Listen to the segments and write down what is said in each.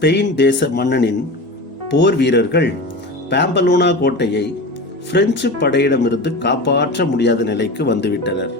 Spain தேச மன்னனின் போர் வீரர்கள் பாம்பலோனா கோட்டையை பிரெஞ்சு படையிடமிருந்து காப்பாற்ற முடியாத நிலைக்கு வந்துவிட்டனர்.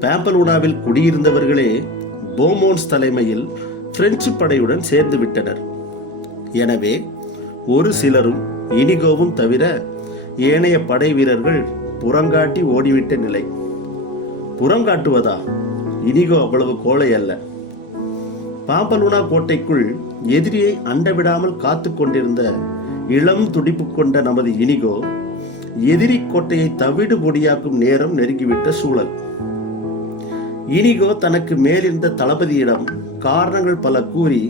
பாம்பலோனாவில் குடியிருந்தவர்களே போமோன்ஸ் தலைமையில் பிரெஞ்சு படையுடன் சேர்ந்து விட்டனர். எனவே ஒரு சிலரும் இனிகோவும் தவிர ஏனைய படை வீரர்கள் புறங்காட்டி ஓடிவிட்ட நிலை. புறங்காட்டுவதா? இனிகோ அவ்வளவு கோழை அல்ல பாம்பலுனா கோட்டைக்குள் எதிரியை அண்டவிடாமல் காத்து கொண்டிருந்த இளம் துடிப்பு கொண்ட நமது இனிகோ எதிரி கோட்டையை தவிடு பொடியாக்கும் நேரம் நெருங்கிவிட்ட சூழல். இனிகோ தனக்கு மேலிருந்த தளபதியிடம் காரணங்கள் பல கூறி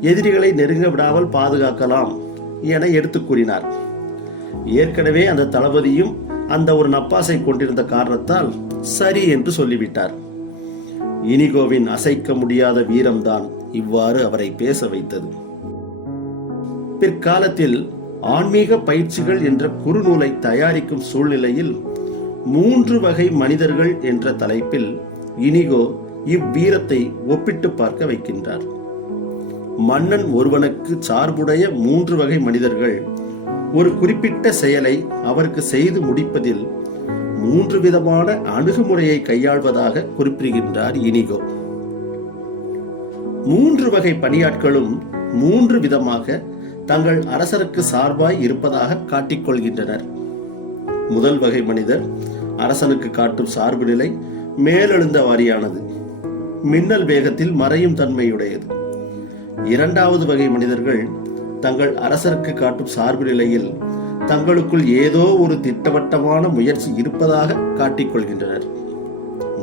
எதிரிகளை நெருங்க விடாமல் பாதுகாக்கலாம் என எடுத்து கூறினார். ஏற்கனவே அந்த தளபதியும் அந்த ஒரு நப்பாசை கொண்டிருந்த காரணத்தால் சரி என்று சொல்லிவிட்டார். இனிகோவின் அசைக்க முடியாத வீரம்தான் இவ்வாறு அவரை பேச வைத்தது. பிற்காலத்தில் ஆன்மீக பயிற்சிகள் என்ற குறுநூலை தயாரிக்கும் சூழ்நிலையில் மூன்று வகை மனிதர்கள் என்ற தலைப்பில் இனிகோ இவ்வீரத்தை ஒப்பிட்டு பார்க்க வைக்கின்றார். மன்னன் ஒருவனுக்கு சார்புடைய மூன்று வகை மனிதர்கள் ஒரு குறிப்பிட்ட செயலை அவருக்கு செய்து முடிப்பதில் மூன்று விதமான அணுகுமுறையை கையாள்வதாக குறிப்பிடுகின்றார் இனிகோ. மூன்று வகை பணியாட்களும் மூன்று விதமாக தங்கள் அரசருக்கு சார்பாய் இருப்பதாக காட்டிக்கொள்கின்றனர். முதல் வகை மனிதர் அரசனுக்கு காட்டும் சார்பு நிலை மேலெழுந்த வாரியானது. மின்னல் வேகத்தில் மறையும் தன்மையுடையது. இரண்டாவது வகை மனிதர்கள் தங்கள் அரசருக்கு காட்டும் சார்பு நிலையில் தங்களுக்குள் ஏதோ ஒரு திட்டவட்டமான முயற்சி இருப்பதாக காட்டிக்கொள்கின்றனர்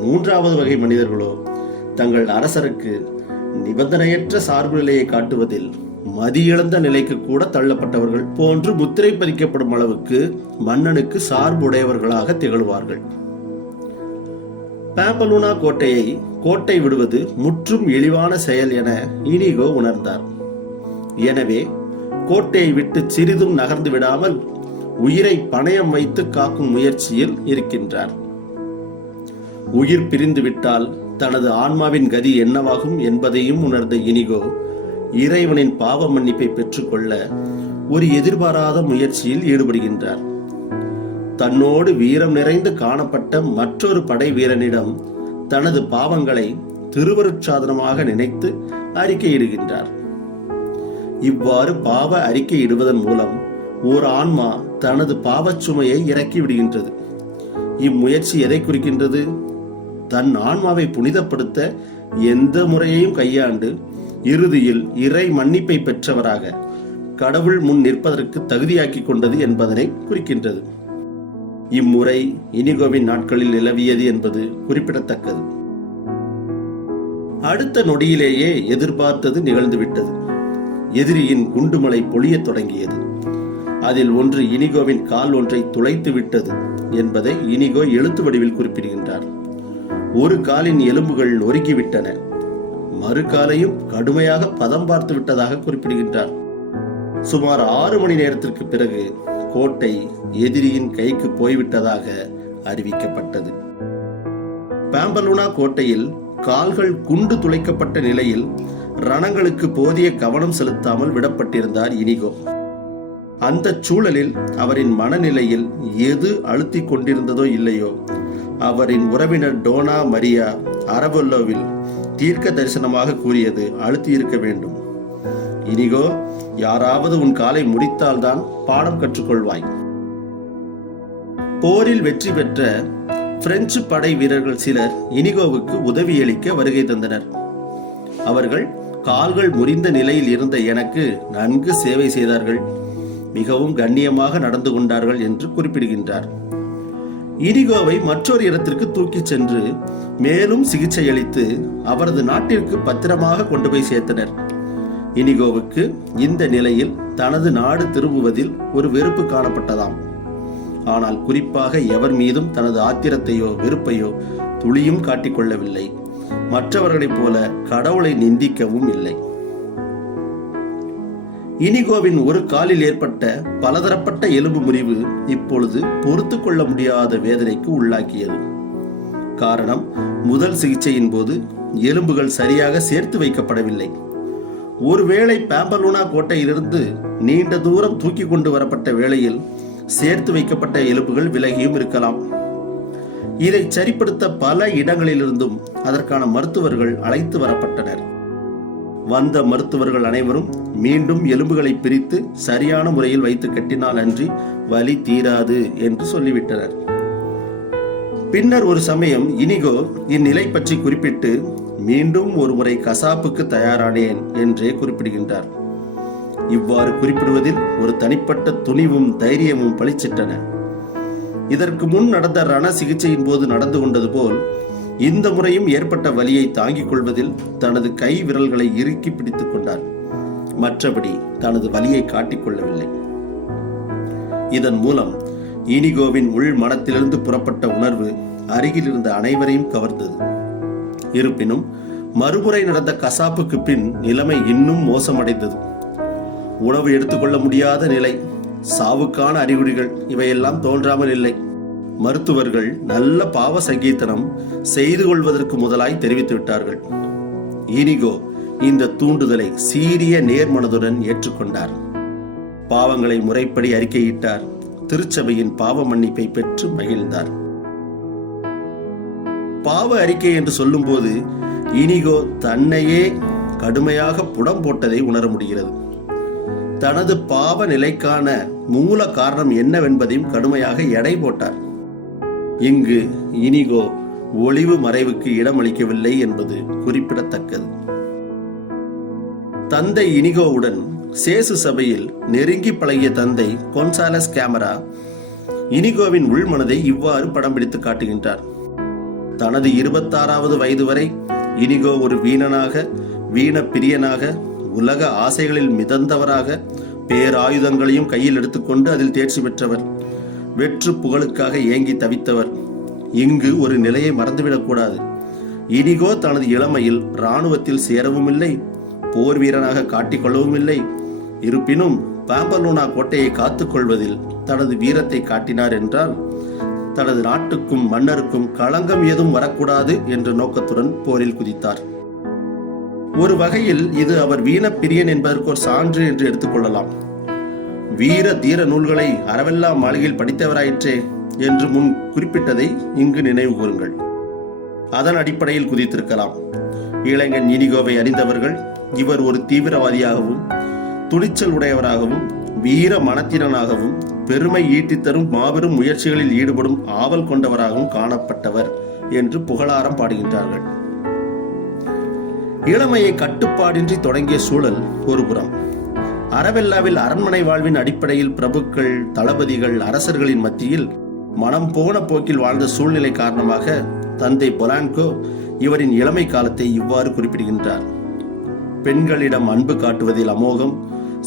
மூன்றாவது வகை மனிதர்களோ தங்கள் அரசருக்கு நிபந்தனையற்ற சார்பு நிலையை காட்டுவதில் மதியிழந்த நிலைக்கு கூட தள்ளப்பட்டவர்கள் போன்று முத்திரை பறிக்கப்படும் அளவுக்கு மன்னனுக்கு சார்புடையவர்களாக திகழ்வார்கள். பாம்பலூனா கோட்டையை கோட்டை விடுவது முற்றும் இழிவான செயல் என இனிகோ உணர்ந்தார். எனவே கோட்டையை விட்டு சிறிதும் நகர்ந்து விடாமல் உயிரை பணயம் வைத்து காக்கும் முயற்சியில் இருக்கின்றார். உயிர் பிரிந்து விட்டால் தனது ஆன்மாவின் கதி என்னவாகும் என்பதையும் உணர்ந்த இனிகோ இறைவனின் பாவ மன்னிப்பை பெற்றுக்கொள்ள ஒரு எதிர்பாராத முயற்சியில் ஈடுபடுகின்றார். தன்னோடு வீரம் நிறைந்து காணப்பட்ட மற்றொரு படை வீரனிடம் தனது பாவங்களை திருவருட்சாதனமாக நினைத்து அறிக்கையிடுகின்றார். இவ்வாறு பாவ அறிக்கையிடுவதன் மூலம் ஓர் ஆன்மா தனது பாவச் சுமையை இறக்கி விடுகின்றது இம்முயற்சி எதை குறிக்கின்றது? தன் ஆன்மாவை புனிதப்படுத்த எந்த முறையையும் கையாண்டு இறுதியில் இறை மன்னிப்பை பெற்றவராக கடவுள் முன் நிற்பதற்கு தகுதியாக்கி கொண்டது என்பதனை குறிக்கின்றது. இம்முறை இனிகோவின் நாட்களில் நிலவியது என்பது குறிப்பிடத்தக்கது. அடுத்த நொடியிலேயே எதிர்பார்த்தது நிகழ்ந்துவிட்டது. எதிரியின் குண்டுமலை பொழியத் தொடங்கியது. அதில் ஒன்று இனிகோவின் கால் ஒன்றை துளைத்து விட்டது என்பதை இனிகோ எழுத்து வடிவில் குறிப்பிடுகின்றார். ஒரு காலின் எலும்புகள் நொறுங்கிவிட்டன மறு காலையும் கடுமையாக பதம் பார்த்து விட்டதாக குறிப்பிடுகின்றார். சுமார் ஆறு மணி நேரத்திற்கு பிறகு கோட்டை எதிரியின் கைக்கு போய்விட்டதாக அறிவிக்கப்பட்டது. பாம்பலூனா கோட்டையில் கால்கள் குண்டு துளைக்கப்பட்ட நிலையில் ரணங்களுக்கு போதிய கவனம் செலுத்தாமல் விடப்பட்டிருந்தார் இனிகோ. அந்த சூழலில் அவரின் மனநிலையில் எது அழுத்தி கொண்டிருந்ததோ இல்லையோ அவரின் உறவினர் டோனா மரியா அரபொல்லோவில் தீர்க்க தரிசனமாக கூறியது அழுத்தி இருக்க வேண்டும். இனிகோ யாராவது உன் காலை முடித்தால்தான் பாடம் கற்றுக்கொள்வாய். போரில் வெற்றி பெற்ற பிரெஞ்சு படை வீரர்கள் சிலர் இனிகோவுக்கு உதவியளிக்க வருகை தந்தனர். அவர்கள் கால்கள் முறிந்த நிலையில் இருந்த எனக்கு நன்கு சேவை செய்தார்கள். மிகவும் கண்ணியமாக நடந்து கொண்டார்கள் என்று குறிப்பிடுகின்றார். இனிகோவை மற்றொரு இடத்திற்கு தூக்கிச் சென்று மேலும் சிகிச்சை அளித்து அவரது நாட்டிற்கு பத்திரமாக கொண்டு போய் சேர்த்தனர். இனிகோவுக்கு இந்த நிலையில் தனது நாடு திரும்புவதில் ஒரு வெறுப்பு காணப்பட்டதாம். ஆனால் குறிப்பாக எவர் மீதும் தனது ஆத்திரத்தையோ வெறுப்பையோ துளியும் காட்டிக்கொள்ளவில்லை. மற்றவர்களைப் போல கடவுளை நிந்திக்கவும் இல்லை. இனிகோவின் ஒரு காலில் ஏற்பட்ட பலதரப்பட்ட எலும்பு முறிவு இப்பொழுது பொறுத்து கொள்ள முடியாத வேதனைக்கு உள்ளாக்கியது. காரணம் முதல் சிகிச்சையின் போது எலும்புகள் சரியாக சேர்த்து வைக்கப்படவில்லை. ஒருவேளை பாம்பலூனா கோட்டையிலிருந்து நீண்ட தூரம் தூக்கி கொண்டு வரப்பட்ட வேளையில் சேர்த்து வைக்கப்பட்ட எலும்புகள் விலகியும் இருக்கலாம். இதை சரிப்படுத்த பல இடங்களிலிருந்தும் அதற்கான மருத்துவர்கள் அழைத்து வரப்பட்டனர். வந்த மருத்துவர்கள் அனைவரும் மீண்டும் எலும்புகளை பிரித்து சரியான முறையில் வைத்து கட்டினால் அன்றி வலி தீராது என்று சொல்லிவிட்டனர். பின்னர் ஒரு சமயம் இனிகோ இந்நிலை பற்றி குறிப்பிட்டு மீண்டும் ஒரு முறை கசாப்புக்கு தயாரானேன் என்றே குறிப்பிடுகின்றார். இவ்வாறு குறிப்பிடுவதில் ஒரு தனிப்பட்ட துணிவும் தைரியமும் பளிச்சிட்டன. இதற்கு முன் நடந்த ரண சிகிச்சையின் போது நடந்து கொண்டது போல் இந்த முறையும் ஏற்பட்ட வலியை தாங்கிக் கொள்வதில் தனது கை விரல்களை இறுக்கி பிடித்துக் கொண்டார். மற்றபடி தனது வலியை காட்டிக்கொள்ளவில்லை இதன் மூலம் இனிகோவின் உள் மனத்திலிருந்து புறப்பட்ட உணர்வு அருகில் இருந்த அனைவரையும் கவர்ந்தது. இருப்பினும் மறுமுறை நடந்த கசாப்புக்கு பின் நிலைமை இன்னும் மோசமடைந்தது. உணவு எடுத்துக்கொள்ள முடியாத நிலை. சாவுக்கான அறிகுறிகள் இவையெல்லாம் தோன்றாமல் இல்லை. மருத்துவர்கள் நல்ல பாவ சங்கீதனம் செய்து கொள்வதற்கு முதலாய் தெரிவித்து விட்டார்கள். இனிகோ இந்த தூண்டுதலை சீரிய நேர்மனதுடன் ஏற்றுக்கொண்டார். பாவங்களை முறைப்படி அறிக்கையிட்டார். திருச்சபையின் பாவ மன்னிப்பை பெற்று மகிழ்ந்தார். பாவ அறிக்கை என்று சொல்லும்போது இனிகோ தன்னையே கடுமையாக புடம் போட்டதை உணர முடிகிறது. தனது பாவ நிலைக்கான மூல காரணம் என்னவென்பதையும் கடுமையாக எடை போட்டார். இங்கு இனிகோ ஒளிவு மறைவுக்கு இடமளிக்கவில்லை என்பது குறிப்பிடத்தக்கது. தந்தை இனிகோவுடன் சேசு சபையில் நெருங்கி பழகிய தந்தை கொன்சாலஸ் கேமரா இனிகோவின் உள்மனதை இவ்வாறு படம் பிடித்து காட்டுகின்றார். தனது இருபத்தாறாவது வயது வரை இனிகோ ஒரு வீணனாக வீண பிரியனாக உலக ஆசைகளில் மிதந்தவராக பேராயுதங்களையும் கையில் எடுத்துக்கொண்டு அதில் தேர்ச்சி பெற்றவர். வெற்று புகழுக்காக ஏங்கி தவித்தவர். இங்கு ஒரு நிலையை மறந்துவிடக்கூடாது இனிகோ தனது இளமையில் இராணுவத்தில் சேரவும் இல்லை போர் வீரனாக காட்டிக்கொள்ளவும் இல்லை இருப்பினும் பாம்பலூனா கோட்டையை காத்துக்கொள்வதில் தனது வீரத்தை காட்டினார் என்றால் தனது நாட்டுக்கும் மன்னருக்கும் களங்கம் ஏதும் வரக்கூடாது என்ற நோக்கத்துடன் போரில் குதித்தார். ஒரு வகையில் இது அவர் வீணப்பிரியன் என்பதற்கு ஒரு சான்று என்று எடுத்துக்கொள்ளலாம். வீர தீர நூல்களை அறவெல்லா மாளிகையில் படித்தவராயிற்றே என்று முன் குறிப்பிட்டதை இங்கு நினைவு கூறுங்கள். அதன் அடிப்படையில் குதித்திருக்கலாம். இளைஞன் இனிகோவை அறிந்தவர்கள் இவர் ஒரு தீவிரவாதியாகவும் துணிச்சல் உடையவராகவும் வீர மனத்திறனாகவும் பெருமை ஈட்டித்தரும் மாபெரும் முயற்சிகளில் ஈடுபடும் ஆவல் கொண்டவராகவும் காணப்பட்டவர் என்று புகழாரம் பாடுகின்றார்கள். இளமையை கட்டுப்பாடின்றி தொடங்கிய சூழல் ஒருபுறம் அரவெல்லாவில் அரண்மனை வாழ்வின் அடிப்படையில் பிரபுக்கள் தளபதிகள் அரசர்களின் மத்தியில் மனம் போன போக்கில் வாழ்ந்த சூழ்நிலை காரணமாக தந்தை பொலான்கோ இவரின் இளமை காலத்தை இவ்வாறு குறிப்பிடுகின்றார். பெண்களிடம் அன்பு காட்டுவதில் அமோகம்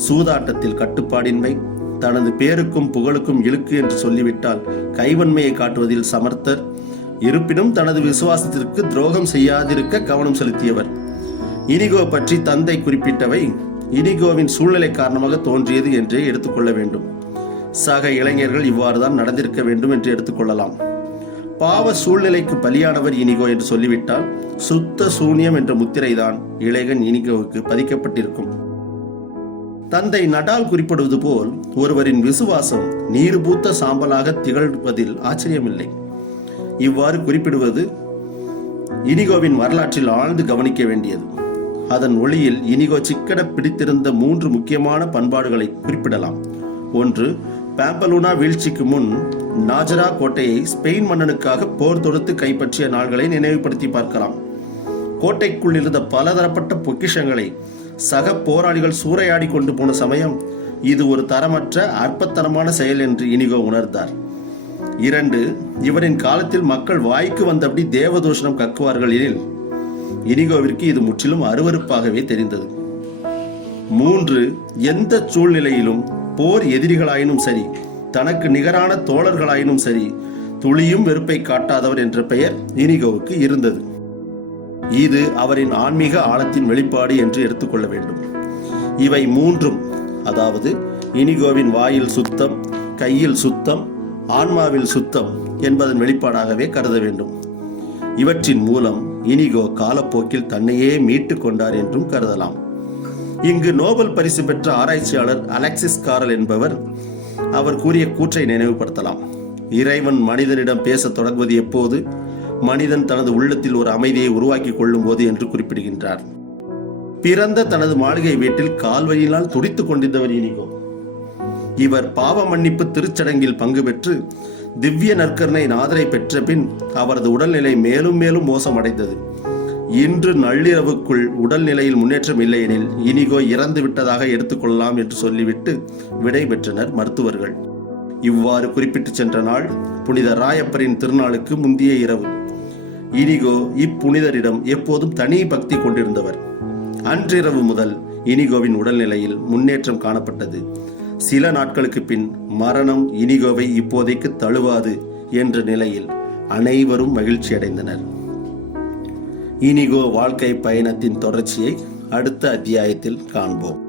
சூதாட்டத்தில் கட்டுப்பாடின்மை தனது பேருக்கும் புகழுக்கும் இழுக்கு என்று சொல்லிவிட்டால் கைவன்மையை காட்டுவதில் சமர்த்தர் இருப்பினும் தனது விசுவாசத்திற்கு துரோகம் செய்யாதிருக்க கவனம் செலுத்தியவர். இனிகோ பற்றி தந்தை குறிப்பிட்டவை இனிகோவின் சூழ்நிலை காரணமாக தோன்றியது என்றே எடுத்துக்கொள்ள வேண்டும். சக இளைஞர்கள் இவ்வாறு தான் நடந்திருக்க வேண்டும் என்று எடுத்துக்கொள்ளலாம். பாவ சூழ்நிலைக்கு பலியானவர் இனிகோ என்று சொல்லிவிட்டால் சுத்த சூன்யம் என்ற முத்திரைதான் இளைகன் இனிகோவுக்கு பதிக்கப்பட்டிருக்கும். தந்தை நடால் குறிப்பிடுவது போல் ஒருவரின் விசுவாசம் நீர் பூத்த சாம்பலாக திகழ்வதில் ஆச்சரியமில்லை. இவ்வாறு குறிப்பிடுவது இனிகோவின் வரலாற்றில் ஆழ்ந்து கவனிக்க வேண்டியது. அதன் ஒளியில் இனிகோ சிக்கட பிடித்திருந்த மூன்று முக்கியமான பண்பாடுகளை குறிப்பிடலாம். ஒன்று பேம்பலூனா வீழ்ச்சிக்கு முன் நாஜரா கோட்டையை ஸ்பெயின் மன்னனுக்காக போர் தொடுத்து கைப்பற்றிய நாள்களை நினைவுபடுத்தி பார்க்கலாம். கோட்டைக்குள் இருந்த பலதரப்பட்ட பொக்கிஷங்களை சக போராளிகள் சூறையாடி கொண்டு போன சமயம் இது ஒரு தரமற்ற அற்பத்தனமான செயல் என்று இனிகோ உணர்ந்தார். இரண்டு இவரின் காலத்தில் மக்கள் வாய்க்கு வந்தபடி தேவதூஷணம் கக்குவார்கள் எனில் இனிகோவிற்கு இது முற்றிலும் அருவருப்பாகவே தெரிந்தது. மூன்று எந்த சூழ்நிலையிலும் போர் எதிரிகளாயினும் சரி தனக்கு நிகரான தோழர்களாயினும் சரி துளியும் வெறுப்பை காட்டாதவர் என்ற பெயர் இனிகோவுக்கு இருந்தது. இது அவரின் ஆன்மீக ஆழத்தின் வெளிப்பாடு என்று எடுத்துக்கொள்ள வேண்டும். இவை மூன்றும் அதாவது இனிகோவின் வாயில் சுத்தம் கையில் சுத்தம் ஆன்மாவில் சுத்தம் என்பதன் வெளிப்பாடாகவே கருத வேண்டும். இவற்றின் மூலம் இனிகோ காலப்போக்கில் தன்னையே மீட்டு கொண்டார் என்றும் கருதலாம். இங்கு நோபல் பரிசு பெற்ற ஆராய்ச்சியாளர் அலெக்சிஸ் காரல் என்பவர் அவர் கூறிய கூற்றை நினைவுபடுத்தலாம். இறைவன் மனிதனிடம் பேசத் தொடங்குவது எப்போது? மனிதன் தனது உள்ளத்தில் ஒரு அமைதியை உருவாக்கி கொள்ளும் போது என்று குறிப்பிடுகின்றார். பிறந்த தனது மாளிகை வீட்டில் கால்வழியினால் துடித்துக் கொண்டிருந்தவர் இனிகோ. இவர் பாவ மன்னிப்பு திருச்சடங்கில் பங்கு பெற்று திவ்ய நற்கருணை நாதரை பெற்ற பின் அவரது உடல்நிலை மேலும் மேலும் மோசமடைந்தது. இன்று நள்ளிரவுக்குள் உடல்நிலையில் முன்னேற்றம் இல்லையெனில் இனிகோ இறந்து விட்டதாக எடுத்துக்கொள்ளலாம் என்று சொல்லிவிட்டு விடை பெற்றனர் மருத்துவர்கள். இவ்வாறு குறிப்பிட்டு சென்ற நாள் புனித ராயப்பரின் திருநாளுக்கு முந்திய இரவு. இனிகோ இப்புனிதரிடம் எப்போதும் தனி பக்தி கொண்டிருந்தவர். அன்றிரவு முதல் இனிகோவின் உடல்நிலையில் முன்னேற்றம் காணப்பட்டது. சில நாட்களுக்கு பின் மரணம் இனிகோவை இப்போதைக்கு தழுவாது என்ற நிலையில் அனைவரும் மகிழ்ச்சி அடைந்தனர் இனிகோ வாழ்க்கை பயணத்தின் தொடர்ச்சியை அடுத்த அத்தியாயத்தில் காண்போம்.